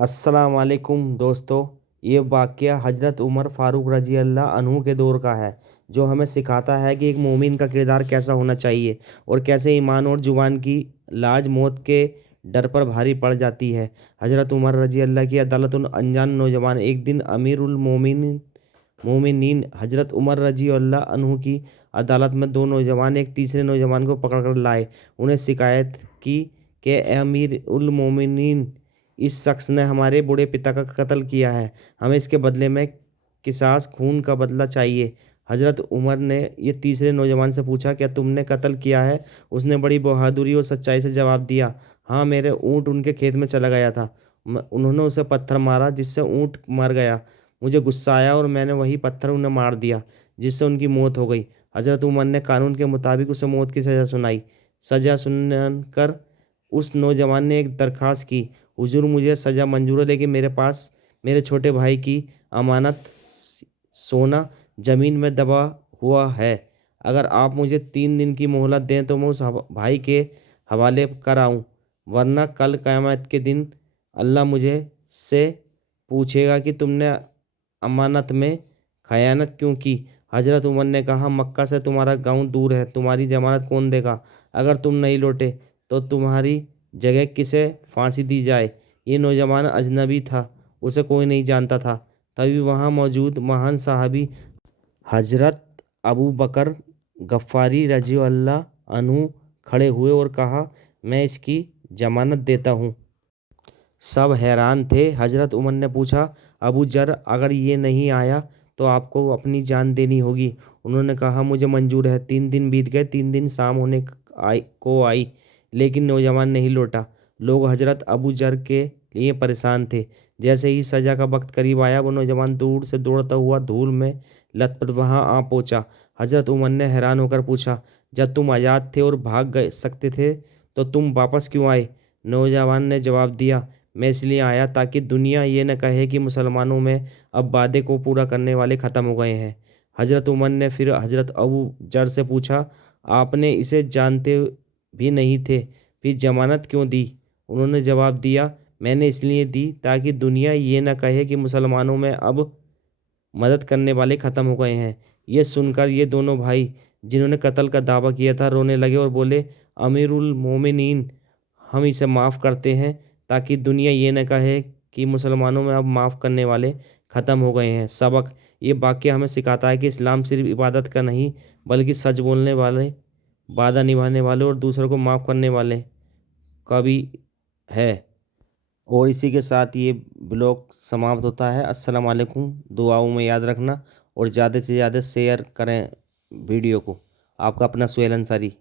अस्सलाम वालेकुम दोस्तों। ये वाक़या हज़रत उमर फ़ारूक रज़ी अल्लाह अन्हु के दौर का है, जो हमें सिखाता है कि एक मोमिन का किरदार कैसा होना चाहिए और कैसे ईमान और ज़ुबान की लाज मौत के डर पर भारी पड़ जाती है। हज़रत उमर रज़ी अल्लाह की अदालत उन अनजान नौजवान एक दिन अमीरुल मोमिनीन हज़रत उमर रज़ी अल्लाह अन्हु की अदालत में दो नौजवान एक तीसरे नौजवान को पकड़ कर लाए। उन्हें शिकायत की कि ए अमीर उल मोमिनीन, इस शख्स ने हमारे बूढ़े पिता का कत्ल किया है। हमें इसके बदले में किसास खून का बदला चाहिए। हज़रत उमर ने ये तीसरे नौजवान से पूछा, क्या तुमने कत्ल किया है? उसने बड़ी बहादुरी और सच्चाई से जवाब दिया, हाँ, मेरे ऊँट उनके खेत में चला गया था। उन्होंने उसे पत्थर मारा जिससे ऊँट मर गया। मुझे गुस्सा आया और मैंने वही पत्थर उन्हें मार दिया जिससे उनकी मौत हो गई। हज़रत उमर ने कानून के मुताबिक उसे मौत की सज़ा सुनाई। सज़ा सुनकर उस नौजवान ने एक दरख्वास्त की, हुजूर, मुझे सज़ा मंजूर है, लेकिन मेरे पास मेरे छोटे भाई की अमानत सोना ज़मीन में दबा हुआ है। अगर आप मुझे 3 दिन की मोहलत दें तो मैं उस भाई के हवाले कराऊं, वरना कल क़यामत के दिन अल्लाह मुझे से पूछेगा कि तुमने अमानत में खयानत क्यों की। हज़रत उमर ने कहा, मक्का से तुम्हारा गांव दूर है, तुम्हारी ज़मानत कौन देगा? अगर तुम नहीं लौटे तो तुम्हारी जगह किसे फांसी दी जाए? ये नौजवान अजनबी था, उसे कोई नहीं जानता था। तभी वहाँ मौजूद महान साहबी हजरत अबू बकर गफ्फारी रजी अल्लाह अन्हु खड़े हुए और कहा, मैं इसकी जमानत देता हूँ। सब हैरान थे। हजरत उमर ने पूछा, अबू जर, अगर ये नहीं आया तो आपको अपनी जान देनी होगी। उन्होंने कहा, मुझे मंजूर है। 3 दिन बीत गए, 3 दिन शाम होने आई, लेकिन नौजवान नहीं लौटा। लोग हजरत अबू जर के लिए परेशान थे। जैसे ही सजा का वक्त करीब आया, वो नौजवान दूर से दौड़ता हुआ धूल में लथपथ वहां आ पहुंचा। हजरत उमर ने हैरान होकर पूछा, जब तुम आज़ाद थे और भाग गए सकते थे तो तुम वापस क्यों आए? नौजवान ने जवाब दिया, मैं इसलिए आया ताकि दुनिया ये न कहे कि मुसलमानों में अब वादे को पूरा करने वाले ख़त्म हो गए हैं। हज़रत उमर ने फिर हज़रत अबू जर से पूछा, आपने इसे जानते भी नहीं थे, फिर जमानत क्यों दी? उन्होंने जवाब दिया, मैंने इसलिए दी ताकि दुनिया ये न कहे कि मुसलमानों में अब मदद करने वाले ख़त्म हो गए हैं। ये सुनकर ये दोनों भाई, जिन्होंने कत्ल का दावा किया था, रोने लगे और बोले, अमीरुल मोमिनीन, हम इसे माफ़ करते हैं ताकि दुनिया ये न कहे कि मुसलमानों में अब माफ़ करने वाले ख़त्म हो गए हैं। सबक: ये वाक़या हमें सिखाता है कि इस्लाम सिर्फ़ इबादत का नहीं, बल्कि सच बोलने वाले, वादा निभाने वाले और दूसरों को माफ़ करने वाले का भी है। और इसी के साथ ये ब्लॉग समाप्त होता है। अस्सलाम वालेकुम। दुआओं में याद रखना और ज़्यादा से ज़्यादा शेयर करें वीडियो को। आपका अपना सुहेल अंसारी।